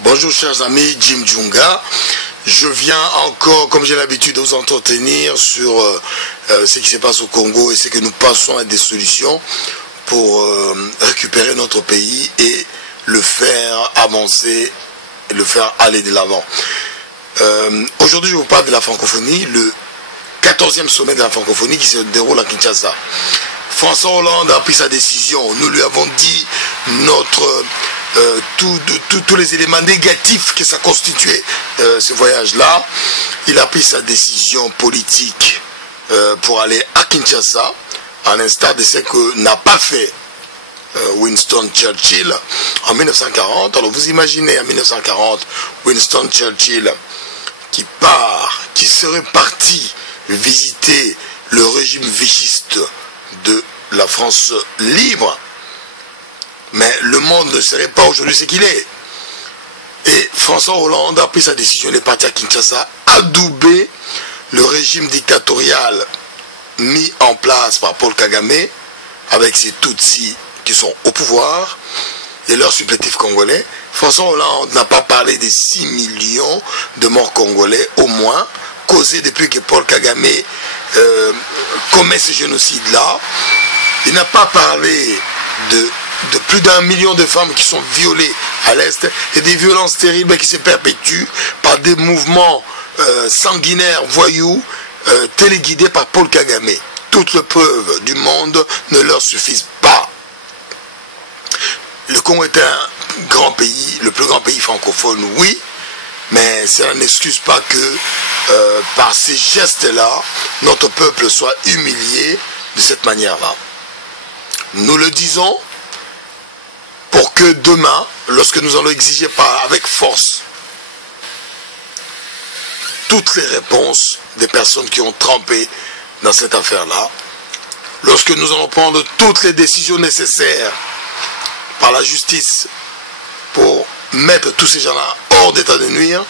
Bonjour chers amis, Jim Djunga. Je viens encore, comme j'ai l'habitude, de vous entretenir sur ce qui se passe au Congo et ce que nous pensons être des solutions pour récupérer notre pays et le faire avancer, et le faire aller de l'avant. Aujourd'hui, je vous parle de la francophonie, le 14e sommet de la francophonie qui se déroule à Kinshasa. François Hollande a pris sa décision. Nous lui avons dit tous les éléments négatifs que ça constituait ce voyage-là. Il a pris sa décision politique pour aller à Kinshasa, à l'instar de ce que n'a pas fait Winston Churchill en 1940. Alors vous imaginez en 1940 Winston Churchill qui serait parti visiter le régime vichiste de la France libre, mais le monde ne serait pas aujourd'hui ce qu'il est. Et François Hollande a pris sa décision, il est parti à Kinshasa adouber le régime dictatorial mis en place par Paul Kagame avec ses Tutsis qui sont au pouvoir et leurs supplétifs congolais. François Hollande n'a pas parlé des 6 millions de morts congolais au moins causés depuis que Paul Kagame commet ce génocide-là. Il n'a pas parlé de plus d'1 million de femmes qui sont violées à l'Est et des violences terribles qui se perpétuent par des mouvements sanguinaires, voyous, téléguidés par Paul Kagame. Toutes les preuves du monde ne leur suffisent pas. Le Congo est un grand pays, le plus grand pays francophone, oui, mais cela n'excuse pas que par ces gestes-là, notre peuple soit humilié de cette manière-là. Nous le disons pour que demain, lorsque nous allons exiger avec force toutes les réponses des personnes qui ont trempé dans cette affaire-là, lorsque nous allons prendre toutes les décisions nécessaires par la justice pour mettre tous ces gens-là hors d'état de nuire,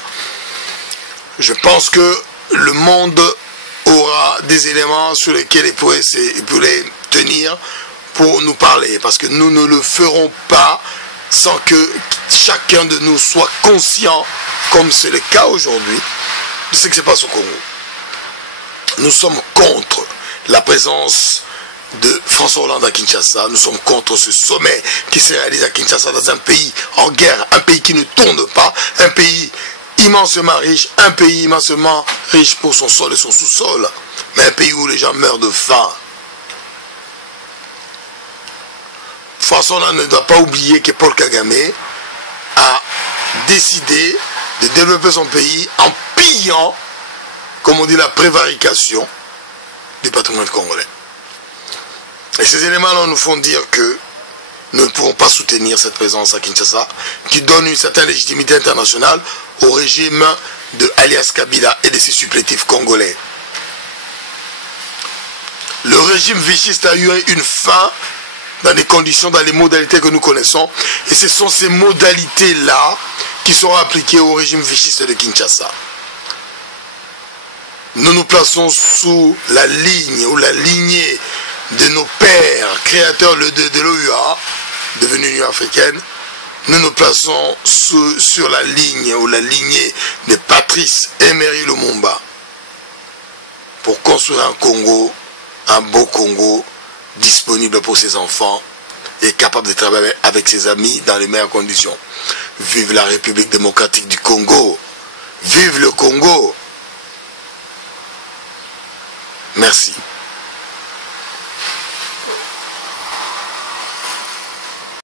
je pense que le monde aura des éléments sur lesquels il pourrait tenir pour nous parler, parce que nous ne le ferons pas sans que chacun de nous soit conscient, comme c'est le cas aujourd'hui, de ce qui se passe au Congo. Nous sommes contre la présence de François Hollande à Kinshasa, nous sommes contre ce sommet qui se réalise à Kinshasa dans un pays en guerre, un pays qui ne tourne pas, un pays immensément riche, un pays immensément riche pour son sol et son sous-sol, mais un pays où les gens meurent de faim. François Hollande ne doit pas oublier que Paul Kagame a décidé de développer son pays en pillant, comme on dit, la prévarication du patrimoine congolais. Et ces éléments-là nous font dire que nous ne pouvons pas soutenir cette présence à Kinshasa, qui donne une certaine légitimité internationale au régime de alias Kabila et de ses supplétifs congolais. Le régime vichiste a eu une fin dans des conditions, dans les modalités que nous connaissons, et ce sont ces modalités-là qui seront appliquées au régime vichiste de Kinshasa. Nous nous plaçons sous la ligne ou la lignée de nos pères créateurs de l'OUA, devenue Union africaine. Nous nous plaçons sur la ligne ou la lignée de Patrice Emery Lumumba pour construire un Congo, un beau Congo, disponible pour ses enfants et capable de travailler avec ses amis dans les meilleures conditions. Vive la République démocratique du Congo. Vive le Congo. Merci.